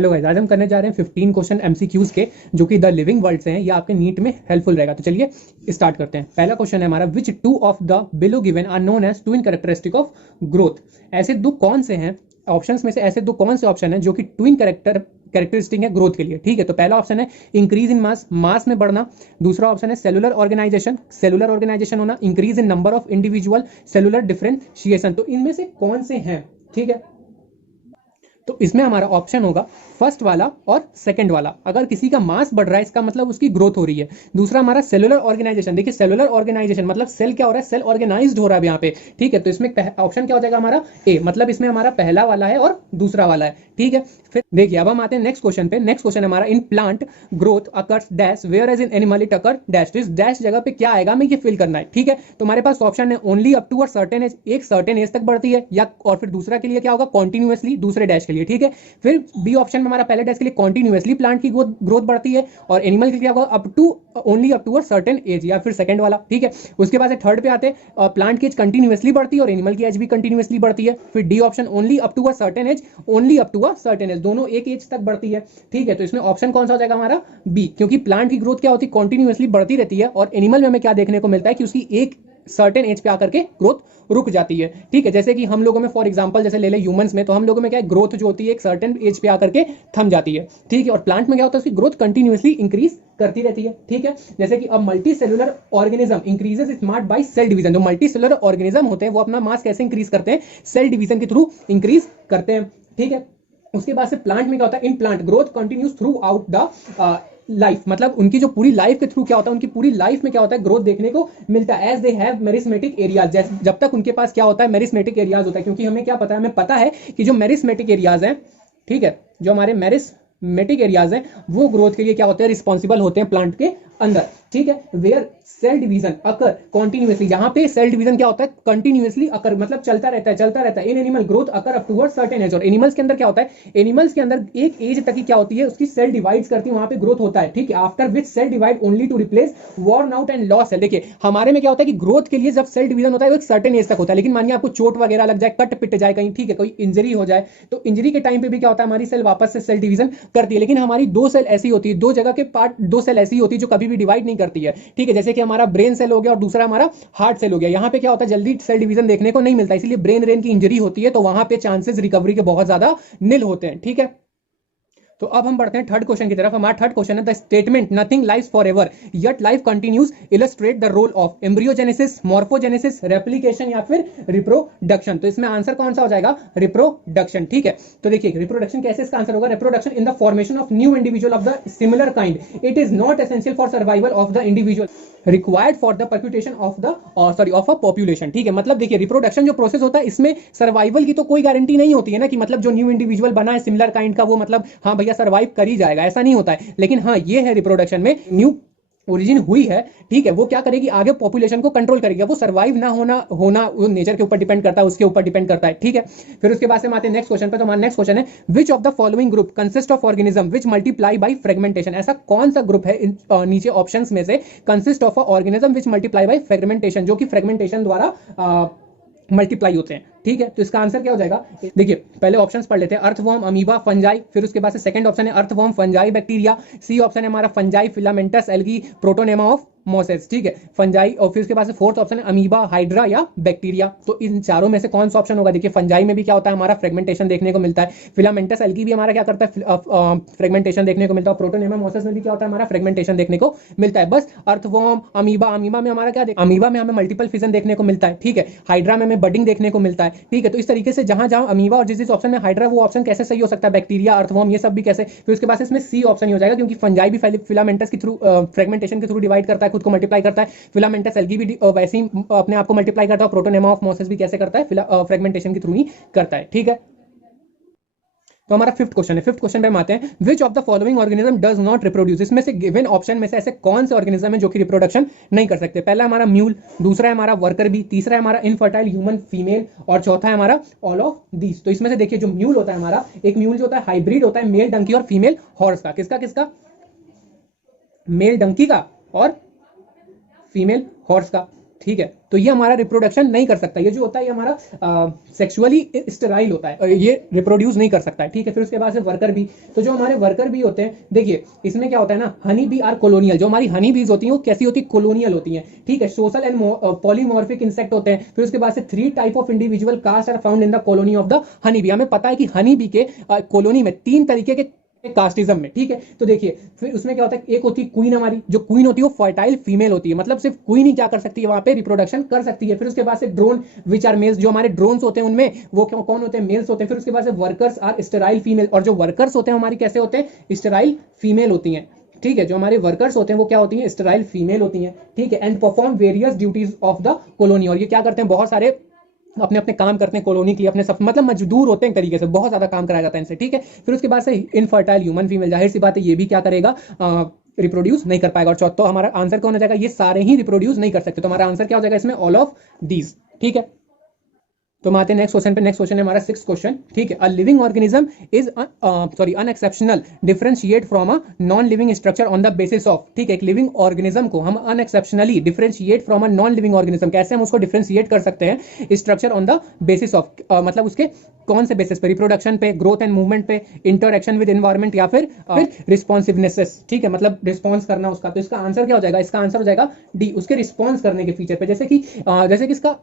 Hello guys, आज हम करने जा रहे हैं 15 क्वेश्चन एमसीक्यूज के, जो कि द लिविंग वर्ड से हैं। ये आपके नीट में हेल्पफुल रहेगा। तो चलिए स्टार्ट करते हैं। पहला क्वेश्चन है हमारा, which two of the below given are known as twin characteristic of growth. ऐसे दो कौन से हैं, ऑप्शंस में से ऐसे दो कौन से ऑप्शन है जो कि ट्विन कैरेक्टरिस्टिक है ग्रोथ के लिए। ठीक है, तो पहला ऑप्शन है इंक्रीज इन मास, मास में बढ़ना। दूसरा ऑप्शन है सेलुलर ऑर्गेनाइजेशन होना। Increase in number of individual, cellular differentiation. तो इनमें से कौन से हैं? ठीक है, तो इसमें हमारा ऑप्शन होगा फर्स्ट वाला और सेकंड वाला। अगर किसी का मास बढ़ रहा है, इसका मतलब उसकी ग्रोथ हो रही है। दूसरा हमारा सेलुलर ऑर्गेनाइजेशन। देखिए सेलुलर ऑर्गेनाइजेशन मतलब सेल क्या हो रहा है, सेल ऑर्गेनाइज्ड हो रहा है यहाँ पे। ठीक है, तो इसमें ऑप्शन क्या हो जाएगा हमारा ए, मतलब इसमें हमारा पहला वाला है और दूसरा वाला है। ठीक है, फिर देखिए अब हम आते हैं नेक्स्ट क्वेश्चन पे। नेक्स्ट क्वेश्चन हमारा, in plant growth occurs dash where as in animal it occur dash. तो इस डैश जगह पे क्या आएगा, हमें ये फिल करना है। ठीक है, तो हमारे पास ऑप्शन है only up to a certain age, एक सर्टेन एज तक बढ़ती है, या और फिर दूसरा के लिए क्या होगा, कॉन्टिन्यूअसली, दूसरे डैश के लिए। ठीक है, फिर बी ऑप्शन में हमारा पहले डैश के लिए कॉन्टिन्यूअसली प्लांट की ग्रोथ बढ़ती है, और एनिमल के लिए होगा up to only up to a certain age, या फिर सेकंड वाला। ठीक है, उसके बाद थर्ड पे आते हैं, प्लांट की एज कंटिन्यूअसली बढ़ती है और एनिमल की एज भी कंटिन्यूअसली बढ़ती है। फिर D option only up to a certain age, only up to a certain age, दोनों एक एज तक बढ़ती है। ठीक है, तो इसमें ऑप्शन कौन सा हो जाएगा हमारा बी, क्योंकि प्लांट की ग्रोथ क्या होती है, कंटिन्यूअसली बढ़ती रहती है, और एनिमल में हमें क्या देखने को मिलता है कि उसकी एक सर्टेन एज पे आकर के ग्रोथ रुक जाती है। ठीक है, जैसे कि हम लोगों में फॉर एग्जांपल जैसे ले ले ह्यूमंस में, तो हम लोगों में क्या है, ग्रोथ जो होती है एक सर्टेन एज पे आकर के थम जाती है। ठीक है, और प्लांट में क्या होता है, उसकी ग्रोथ कंटिन्यूअसली इंक्रीज करती रहती है। ठीक है, जैसे कि अब multi cellular organism increases its mass by cell division. जो मल्टी सेलुलर ऑर्गेनिज्म होते हैं वो अपना मास कैसे इंक्रीज करते हैं, सेल डिवीजन के थ्रू इंक्रीज करते हैं। ठीक है, उसके बाद से प्लांट में क्या होता है, इन plant growth continues through out the life, मतलब उनकी जो पूरी लाइफ के थ्रू क्या होता है, उनकी पूरी लाइफ में क्या होता है, ग्रोथ देखने को मिलता है। As they have meristematic areas, जब तक उनके पास क्या होता है, मेरिस्मेटिक एरियाज होता है। क्योंकि हमें क्या पता है, हमें पता है कि जो मेरिस्मेटिक एरियाज हैं, ठीक है, जो हमारे मेरिस्मेटिक एरियाज हैं वो ग्रोथ के लिए क्या होते हैं, रिस्पॉन्सिबल होते हैं प्लांट के अंदर। ठीक है, where cell division occur continuously, यहां पे सेल डिवीजन क्या होता है, कंटिन्यूअसली अकर, मतलब चलता रहता है। In animal growth occur up towards certain age, और एनिमल्स के अंदर क्या होता है, एनिमल्स के अंदर एक एज तक की क्या होती है, उसकी सेल डिवाइड्स करती है, वहां पे ग्रोथ होता है। ठीक है, after which cell divide only to replace worn out and loss cell. देखिए हमारे में क्या होता है कि ग्रोथ के लिए जब सेल डिवीजन होता है वो एक सर्टेन एज तक होता है, लेकिन मानिए आपको चोट वगैरह लग जाए, कट पिट जाए कहीं, ठीक है, कोई इंजरी हो जाए, तो इंजरी के टाइम पे भी क्या होता है, हमारी सेल वापस से सेल डिवीजन करती है। लेकिन हमारी दो सेल ऐसी होती है, दो जगह के पार्ट, दो सेल ऐसी होती है जो कभी भी डिवाइड नहीं करती है। ठीक है, जैसे कि हमारा ब्रेन सेल हो गया और दूसरा हमारा हार्ट सेल हो गया। यहां पे क्या होता है, जल्दी सेल डिवीजन देखने को नहीं मिलता, इसलिए ब्रेन रेन की इंजरी होती है, तो वहां पे चांसेस रिकवरी के बहुत ज्यादा निल होते हैं। ठीक है, तो अब हम बढ़ते हैं थर्ड क्वेश्चन की तरफ। हमारा थर्ड क्वेश्चन है, the statement nothing lives forever yet life continues illustrate the role of embryogenesis, morphogenesis, replication या फिर रिप्रोडक्शन। तो इसमें आंसर कौन सा हो जाएगा, रिप्रोडक्शन। ठीक है, तो देखिए रिप्रोडक्शन कैसे, इसका आंसर होगा reproduction in the formation of new individual of the similar kind, it is not essential for survival of the individual required for the perpetuation of the of a population. ठीक है, मतलब देखिए reproduction जो process होता है, इसमें survival की तो कोई गारंटी नहीं होती है ना, कि मतलब जो न्यू इंडिविजुअल बना है सिमिलर काइंड का, वो मतलब हाँ भैया सर्वाइव कर ही जाएगा, ऐसा नहीं होता है। लेकिन हाँ ये है, रिप्रोडक्शन में न्यू ओरिजिन हुई है, ठीक है, वो क्या करेगी, आगे पॉपुलेशन को कंट्रोल करेगी। वो सर्वाइव ना होना वो नेचर के ऊपर डिपेंड करता है, उसके ऊपर डिपेंड करता है। ठीक है, फिर उसके बाद से हम आते हैं नेक्स्ट क्वेश्चन पे। तो हमारा नेक्स्ट क्वेश्चन है, विच of the following group consist of organism which multiply by fragmentation. ऐसा कौन सा ग्रुप है नीचे ऑप्शंस में से, consist of a organism which multiply by fragmentation, जो कि फ्रेगमेंटेशन द्वारा मल्टीप्लाई होते हैं। ठीक है, तो इसका आंसर क्या हो जाएगा, देखिए पहले ऑप्शंस पढ़ लेते हैं, अर्थवर्म, अमीबा, फंजाई। फिर उसके बाद से सेकंड ऑप्शन है earthworm, fungi, bacteria. C option है हमारा fungi, filamentous, algae, protonema of mosses. ठीक है, फंजाई, और फिर उसके बाद से फोर्थ ऑप्शन है अमीबा, हाइड्रा या बैक्टीरिया। तो इन चारों में से कौन सा ऑप्शन होगा, देखिए फंजाई में भी क्या होता है, हमारा फ्रेगमेंटेशन देखने को मिलता है। फिलामेंटस एल्गी भी हमारा क्या करता है, फ्रेगमेंटेशन देखने को मिलता है। प्रोटोनेमा मोसेस में भी क्या होता है, हमारा फ्रेगमेंटेशन देखने को मिलता है। बस अर्थवर्म, अमीबा में हमारा क्या, अमीबा में हमें मल्टीपल फिजन देखने को मिलता है। ठीक है, हाइड्रा में हमें बडिंग देखने को मिलता है। ठीक है, तो इस तरीके से जहां जहां अमीबा और जिस ऑप्शन में हाइड्रा, वो ऑप्शन कैसे सही हो सकता है, बैक्टीरिया, अर्थवर्म, ये सब भी कैसे। फिर उसके बाद इसमें सी ऑप्शन ही हो जाएगा, क्योंकि फंजाई भी फिलामेंटस के थ्रू, फ्रेगमेंटेशन के थ्रू डिवाइड करता है, खुद को मल्टीप्लाई करता है। फिलामेंटस एल्गी भी वैसे ही अपने आप को मल्टीप्लाई करता है। प्रोटोनेमा ऑफ मोसेस भी कैसे करता है, फ्रेगमेंटेशन के थ्रू ही करता है। ठीक है, तो हमारा फिफ्थ क्वेश्चन है। फिफ्थ क्वेश्चन पे हम आते हैं, which of the following organism does not reproduce. इसमें से गिवन ऑप्शन में से ऐसे कौन से ऑर्गेनिज्म है जो कि रिप्रोडक्शन नहीं कर सकते। पहला हमारा म्यूल, दूसरा है हमारा वर्कर बी, तीसरा है हमारा इनफर्टाइल ह्यूमन फीमेल, और चौथा है हमारा ऑल ऑफ दीस। तो इसमें से देखिए जो म्यूल होता है हमारा, एक म्यूल जो होता है हाइब्रिड होता है मेल डंकी और फीमेल हॉर्स का। किसका, मेल डंकी का और फीमेल हॉर्स का। ठीक है, तो ये हमारा रिप्रोडक्शन नहीं कर सकता, ये जो होता है ये हमारा सेक्सुअली स्टेराइल होता है और ये रिप्रोड्यूस नहीं कर सकता है। ठीक है, फिर उसके बाद से वर्कर बी, तो जो हमारे वर्कर बी होते हैं, देखिए इसमें क्या होता है ना, हनी बी आर कॉलोनियल, जो हमारी हनी बीज होती हैं वो कैसी होती है, कॉलोनियल होती हैं। ठीक है, सोशल एंड पॉलीमॉर्फिक इंसेक्ट होते हैं। फिर उसके बाद से 3 type of individual caste are found in the colony of the honey bee. हमें पता है कि हनी बी के कॉलोनी में 3 तरीके के कास्टिज्म में। ठीक है, तो देखिए फिर उसमें क्या होता है, एक होती है क्वीन, हमारी जो क्वीन होती है वो फर्टाइल फीमेल होती है, मतलब सिर्फ क्वीन ही क्या कर सकती है, वहां पे रिप्रोडक्शन कर सकती है। फिर उसके बाद से ड्रोन विच आर मेल्स, जो हमारे ड्रोन्स होते हैं उनमें वो कौन होते हैं, मेल्स होते हैं। फिर उसके बाद से वर्कर्स आर स्टेराइल फीमेल, और जो वर्कर्स होते हैं हमारी कैसे होते हैं, स्टेराइल फीमेल होती हैं। ठीक है, जो हमारे वर्कर्स होते हैं वो क्या होती हैं, स्टेराइल फीमेल होती हैं। ठीक है, and perform various duties of the colony, और ये क्या करते हैं, बहुत सारे अपने अपने काम करते हैं कॉलोनी के लिए, अपने सब मतलब मजदूर होते हैं एक तरीके से, बहुत ज्यादा काम कराया जाता है इनसे। ठीक है, फिर उसके बाद से इनफर्टाइल ह्यूमन फीमेल, जाहिर सी बात है ये भी क्या करेगा, रिप्रोड्यूस नहीं कर पाएगा। और चौथा हमारा आंसर कौन हो जाएगा, ये सारे ही रिप्रोड्यूस नहीं कर सकते, तो हमारा आंसर क्या हो जाएगा इसमें, ऑल ऑफ दीज। ठीक है, तो हम आते हैं नेक्स्ट क्वेश्चन पे। नेक्स्ट क्वेश्चन है हमारा 6th क्वेश्चन। ठीक है, a living organism is unexceptional differentiate from a non living structure on the basis of. ठीक है, एक लिविंग ऑर्गेनिज्म को हम unexceptionally differentiate from a non living organism, कैसे हम उसको डिफरेंशिएट कर सकते हैं, structure on the basis of, मतलब उसके कौन से बेसिस पे, रिप्रोडक्शन पे, ग्रोथ एंड मूवमेंट पे, इंटरएक्शन विद एनवायरमेंट, या फिर रिस्पॉन्सिवनेस। ठीक है, मतलब रिस्पॉन्स करना उसका। तो इसका आंसर क्या हो जाएगा, इसका आंसर हो जाएगा डी, उसके रिस्पॉन्स करने के फीचर पे। जैसे कि इसका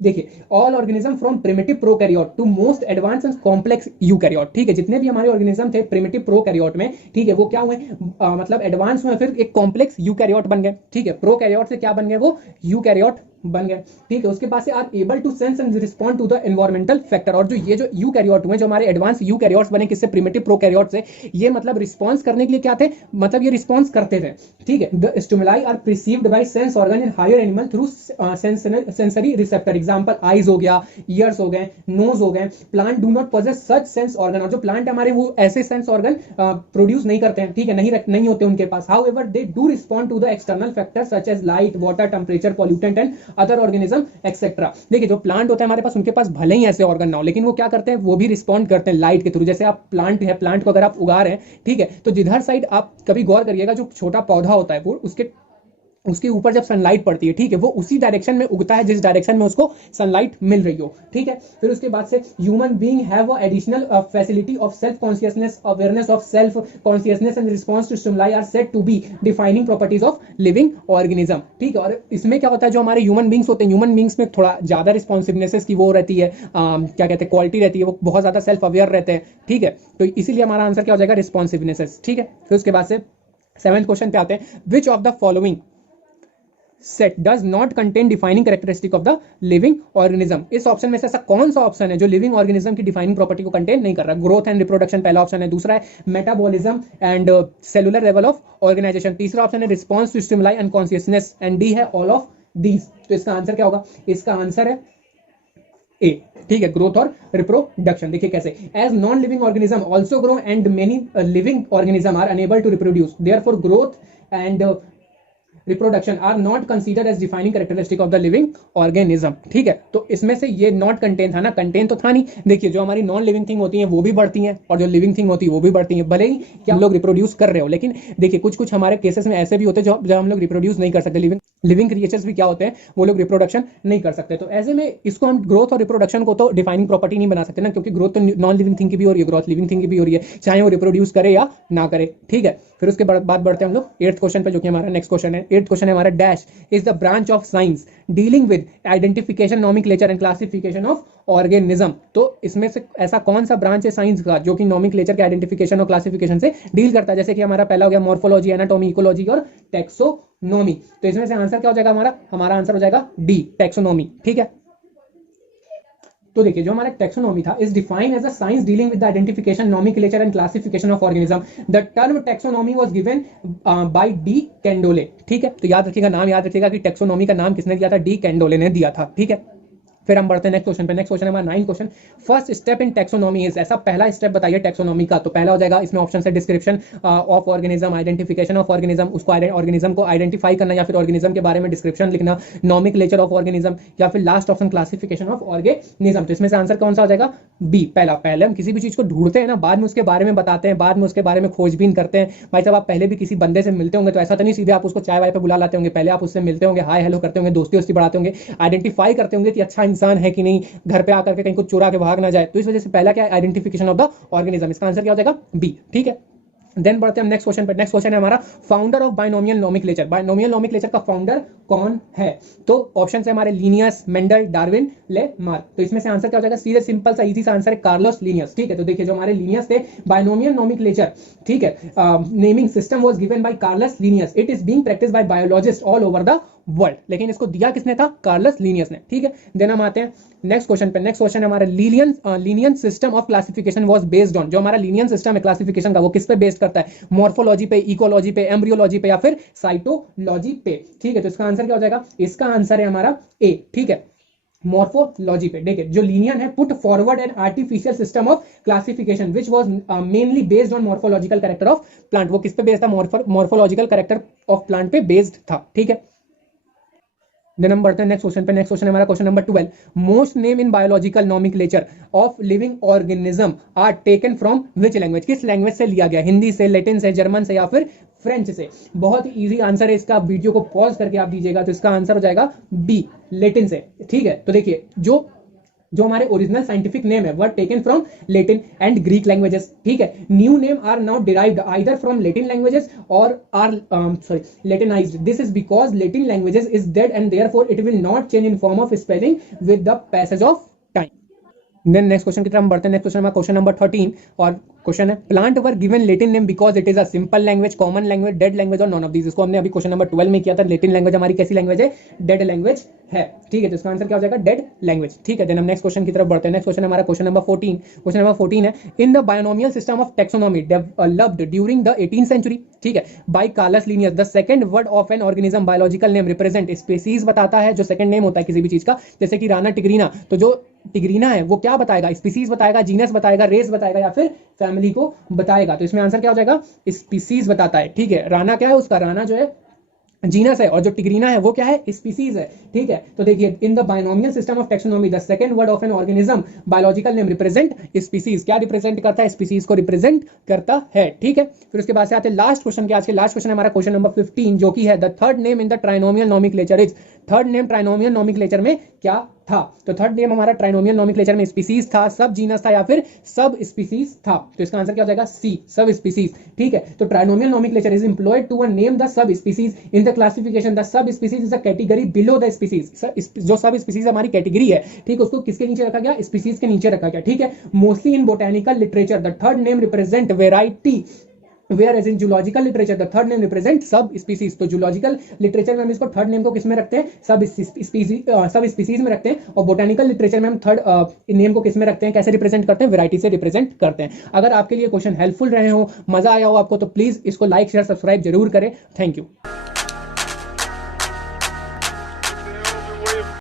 देखिए, all organism from primitive prokaryote to most advance and complex eukaryote. ठीक है, जितने भी हमारे ऑर्गेनिज्म थे प्रिमिटिव प्रोकैरियोट में, ठीक है, वो क्या हुए, मतलब एडवांस हुए, फिर एक कॉम्प्लेक्स यूकैरियोट बन गए। ठीक है, प्रोकैरियोट से क्या बन गए, वो यूकैरियोट बन गए। ठीक है, उसके बाद से are able to sense and respond to the environmental factor, और जो ये जो यूकैरियोट हुए, जो हमारे एडवांस यूकैरियोट्स बने किससे, प्रिमिटिव प्रोकैरियोट से, ये मतलब रिस्पॉन्स करने के लिए क्या थे, मतलब ये रिस्पॉन्स करते थे। ठीक है, the stimuli are perceived by sense organ in higher animal through sensory receptor, example eyes हो गया, ईयर्स हो गए, नोज हो गए। Plant do not possess such sense organ, और जो प्लांट हमारे वो ऐसे सेंस ऑर्गन प्रोड्यूस नहीं करते हैं। ठीक है, नहीं होते उनके पास। However they do respond to the external factors such as light, water, temperature, pollutant and other organism etcetera. देखिए, जो प्लांट होता है हमारे पास, उनके पास भले ही ऐसे ऑर्गन ना हो, लेकिन वो क्या करते हैं, वो भी रिस्पॉन्ड करते हैं लाइट के थ्रू। जैसे आप प्लांट है, प्लांट को अगर आप उगा रहे हैं, ठीक है, तो जिधर साइड आप कभी गौर करिएगा, जो छोटा पौधा होता है वो उसके ऊपर जब सनलाइट पड़ती है, ठीक है, वो उसी डायरेक्शन में उगता है जिस डायरेक्शन में उसको सनलाइट मिल रही हो। ठीक है, फिर उसके बाद से human being have a additional facility of self consciousness, awareness of self consciousness and response to stimuli are said to be defining properties of living organism. ठीक है, और इसमें क्या होता है, जो हमारे ह्यूमन बींग्स होते हैं, ह्यूमन बींग्स में थोड़ा ज्यादा रिस्पॉन्सिवनेस की वो रहती है, क्या कहते हैं, क्वालिटी रहती है, वो बहुत ज्यादा सेल्फ अवेयर रहते हैं। ठीक है, तो इसीलिए हमारा आंसर क्या हो जाएगा, रिस्पॉन्सिवनेस। ठीक है, फिर उसके बाद से 7th क्वेश्चन पे आते हैं, which of the following set does not contain defining characteristic of the living organism. इस ऑप्शन में से ऐसा कौन सा ऑप्शन है जो लिविंग ऑर्गेनिज्म की डिफाइनिंग प्रॉपर्टी को कंटेन नहीं कर रहा। ग्रोथ एंड रिप्रोडक्शन पहला ऑप्शन है, दूसरा है metabolism and cellular level of organisation, तीसरा ऑप्शन है response to stimuli and consciousness, and D है ऑल ऑफ दीज। तो इसका आंसर क्या होगा, इसका आंसर है ए। ठीक है, ग्रोथ और रिप्रोडक्शन। देखिए कैसे, as non living organism also grow and many living organism are unable to reproduce, therefore growth and reproduction are not considered as defining characteristic of the living organism. ठीक है, तो इसमें से ये नॉट कंटेन था ना, कंटेन तो था नहीं। देखिए, जो हमारी नॉन लिविंग थिंग होती है वो भी बढ़ती हैं, और जो लिविंग थिंग होती है वो भी बढ़ती हैं, भले ही कि हम लोग रिप्रोड्यूस कर रहे हो, लेकिन देखिए कुछ हमारे केसेस में ऐसे भी होते हैं जब हम लोग रिप्रोड्यूस नहीं कर सकते। लिविंग क्रिएचर्स भी क्या होते हैं, वो लोग रिप्रोडक्शन नहीं कर सकते। तो ऐसे में इसको हम ग्रोथ और रिप्रोडक्शन को तो डिफाइनिंग प्रॉपर्टी नहीं बना सकते ना, क्योंकि ग्रोथ तो नॉन लिविंग थिंग की भी हो रही है, ग्रोथ लिविंग थिंग की भी हो रही है, चाहे वो रिप्रोड्यूस करे या ना करे। ठीक है, फिर उसके बाद बढ़ते हैं हम लोग 8th क्वेश्चन पे, जो कि हमारा नेक्स्ट क्वेश्चन है। 8th क्वेश्चन है हमारा, dash is the branch of science dealing with identification, nomenclature and classification of organism. तो इसमें से ऐसा कौन सा ब्रांच है साइंस का जो कि नोमेनक्लेचर के आइडेंटिफिकेशन और क्लासिफिकेशन से डील करता है। जैसे कि हमारा पहला हो गया मॉर्फोलॉजी, एनाटॉमी, इकोलॉजी और टेक्सोनोमी। तो इसमें से आंसर क्या हो जाएगा, हमारा आंसर हो जाएगा डी, टेक्सोनोमी। ठीक है, तो देखिए, जो हमारा टेक्सोनोमी था, is defined as a science dealing with the identification, nomenclature and classification of organism. The term taxonomy was given by de Candolle. ठीक है, तो याद रखिएगा, नाम याद रखिएगा कि टेक्सोनोमी का नाम किसने दिया था, डी कैंडोले ने दिया था। ठीक है, फिर हम बढ़ते हैं नेक्स्ट क्वेश्चन पे। नेक्स्ट क्वेश्चन है हमारा 9 question, first step in taxonomy is, ऐसा पहला स्टेप बताइए टैक्सोनॉमी का। तो पहला हो जाएगा इसमें ऑप्शन से description of organism, identification of organism, उसको ऑर्गेनिज्म को आइडेंटिफाई करना या फिर ऑर्गेनिज्म के बारे में डिस्क्रिप्शन लिखना, नॉमेनक्लेचर ऑफ ऑर्गेनिज्म, या फिर last option classification of organism. तो इसमें से आंसर कौन सा हो जाएगा? बी, पहला। पहले हम किसी भी चीज को ढूंढते हैं ना, बाद में उसके बारे में बताते हैं, बाद में उसके बारे में खोजबीन करते हैं। भाई साहब, आप पहले भी किसी बंदे से मिलते होंगे तो ऐसा तो नहीं सीधे आप उसको चाय वाय पे बुला लाते होंगे, पहले आप उससे मिलते होंगे, हाय हेलो करते होंगे, दोस्ती वोस्ती बढ़ाते होंगे, आइडेंटिफाई करते होंगे कि अच्छा इंसान है कि नहीं, घर पे आकर के कहीं कुछ चुरा के भाग ना जाए। तो इस वजह से पहला क्या है? Identification of the organism. इसका आंसर क्या हो जाएगा? बी, ठीक है। देन बढ़ते हैं हम नेक्स्ट क्वेश्चन पे। नेक्स्ट क्वेश्चन है हमारा founder of binomial nomenclature. Binomial nomenclature का फाउंडर कौन है? तो ऑप्शन है हमारे लिनियस, मेंडल, डार्विन, लेमार्क। तो इसमें से आंसर क्या हो जाएगा? सीधे सिंपल सा इजी सा आंसर है कार्लोस लिनियस, ठीक है। तो देखिए जो हमारे लिनियस थे, बाइनोमियल नोमेनक्लेचर, ठीक है, naming system was given bye Carlos Linnaeus. It is being practised by biologist all over the world, लेकिन इसको दिया किसने था? कार्लोस लिनियस ने, ठीक है। देन हम आते हैं नेक्स्ट क्वेश्चन पे। नेक्स्ट क्वेश्चन हमारा Linnean system of classification was based on. जो हमारा लीनियन सिस्टम है क्लासिफिकेशन का, वो किस पे बेस्ड करता है? मॉर्फोलॉजी पे, इकोलॉजी पे, एम्ब्रियोलॉजी पे, या फिर साइटोलॉजी पे, ठीक है। तो इसका आंसर क्या हो जाएगा? इसका आंसर है हमारा ए, ठीक है, मॉर्फोलॉजी पे। देखिए जो लीनियन है, put forward an artificial system of classification which was mainly based on morphological character of plant. वो किस पे बेस्ड था? मॉर्फोलॉजिकल कैरेक्टर ऑफ प्लांट पे बेस्ड था, ठीक है। देन हम बढ़ते हैं नेक्स्ट क्वेश्चन पे। नेक्स्ट क्वेश्चन है हमारा question number 12, most name in biological nomenclature of living organism are taken from which language. किस लैंग्वेज से लिया गया? हिंदी से, लैटिन से, जर्मन से, या फिर फ्रेंच से? बहुत इजी आंसर है इसका, वीडियो को पॉज करके आप दीजिएगा। तो इसका आंसर हो जाएगा बी, लैटिन से, ठीक है। तो देखिए जो हमारे ओरिजिनल साइंटिफिक नेम है, were taken from Latin and Greek languages, ठीक है। New name are now derived either from Latin languages or are latinized. This is because Latin languages is dead and therefore it will not change in form of spelling with the passage of time. Then next question की तरफ हम बढ़ते हैं। Next question हमारा question number 13 और question है plant were given Latin name because it is a simple language, common language, dead language और none of these. इसको हमने अभी क्वेश्चन नंबर 12 में किया था। लैटिन लैंग्वेज हमारी कैसी लैंग्वेज है? डेड लैंग्वेज है, ठीक है। तो इसका आंसर क्या हो जाएगा? डेड लैंग्वेज, ठीक है। देन हम नेक्स्ट क्वेश्चन की तरफ बढ़ते हैं। नेक्स्ट क्वेश्चन हमारा क्वेश्चन नंबर 14। क्वेश्चन नंबर 14 है in the binomial system of taxonomy developed during the 18th century, ठीक है, by Carolus Linnaeus, the second word of an organism biological name represent species बताता है। जो सेकंड नेम होता है किसी भी चीज का, जैसे कि राना टिग्रीना, तो जो टिग्रीना है वो क्या बताएगा? स्पीसीज बताएगा, जीनस बताएगा, रेस बताएगा, या फिर फैमिली को बताएगा। तो इसमें आंसर क्या हो जाएगा? स्पीसीज बताता है, ठीक है। राना क्या है? उसका राना जो है जीनस है, और जो टिग्रीना है वो क्या है? स्पीसीज है, ठीक है। तो देखिए in the binomial system of taxonomy the second word of an organism biological name represent species. क्या रिप्रेजेंट करता है? स्पीसीज को रिप्रेजेंट करता है, ठीक है। फिर उसके बाद से आते हैं लास्ट क्वेश्चन के। आज के लास्ट क्वेश्चन हमारा क्वेश्चन नंबर 15, जो कि है the third name in the trinomial nomenclature is. Third name trinomial nomenclature में क्या था? तो थर्ड नेम हमारा ट्राइनोमियल नोमेनक्लेचर में स्पीसीज था, सब जीनस था, या फिर सब स्पीसीज था। तो इसका आंसर क्या हो जाएगा? सी, सब स्पीसीज, ठीक है। तो trinomial nomenclature is employed to name the sub species in the classification. The sub species is a category below the species. जो सब स्पीसीज हमारी कैटेगरी है, ठीक है, उसको किसके नीचे रखा गया? स्पीसीज के नीचे रखा गया, ठीक है। Mostly in botanical literature the third name represent variety, whereas in zoological literature the third name represent सब species। तो zoological literature में हम इसको थर्ड नेम को किस में रखते हैं? सब स्पीसीज में रखते हैं। और बोटेनिकल लिटरेचर में हम थर्ड नेम को किस में रखते हैं? कैसे रिप्रेजेंट करते हैं? वैरायटी से रिप्रेजेंट करते हैं। अगर आपके लिए क्वेश्चन हेल्पफुल रहे हो, मजा आया हो आपको, तो प्लीज इसको लाइक, शेयर, सब्सक्राइब जरूर करें। Thank you.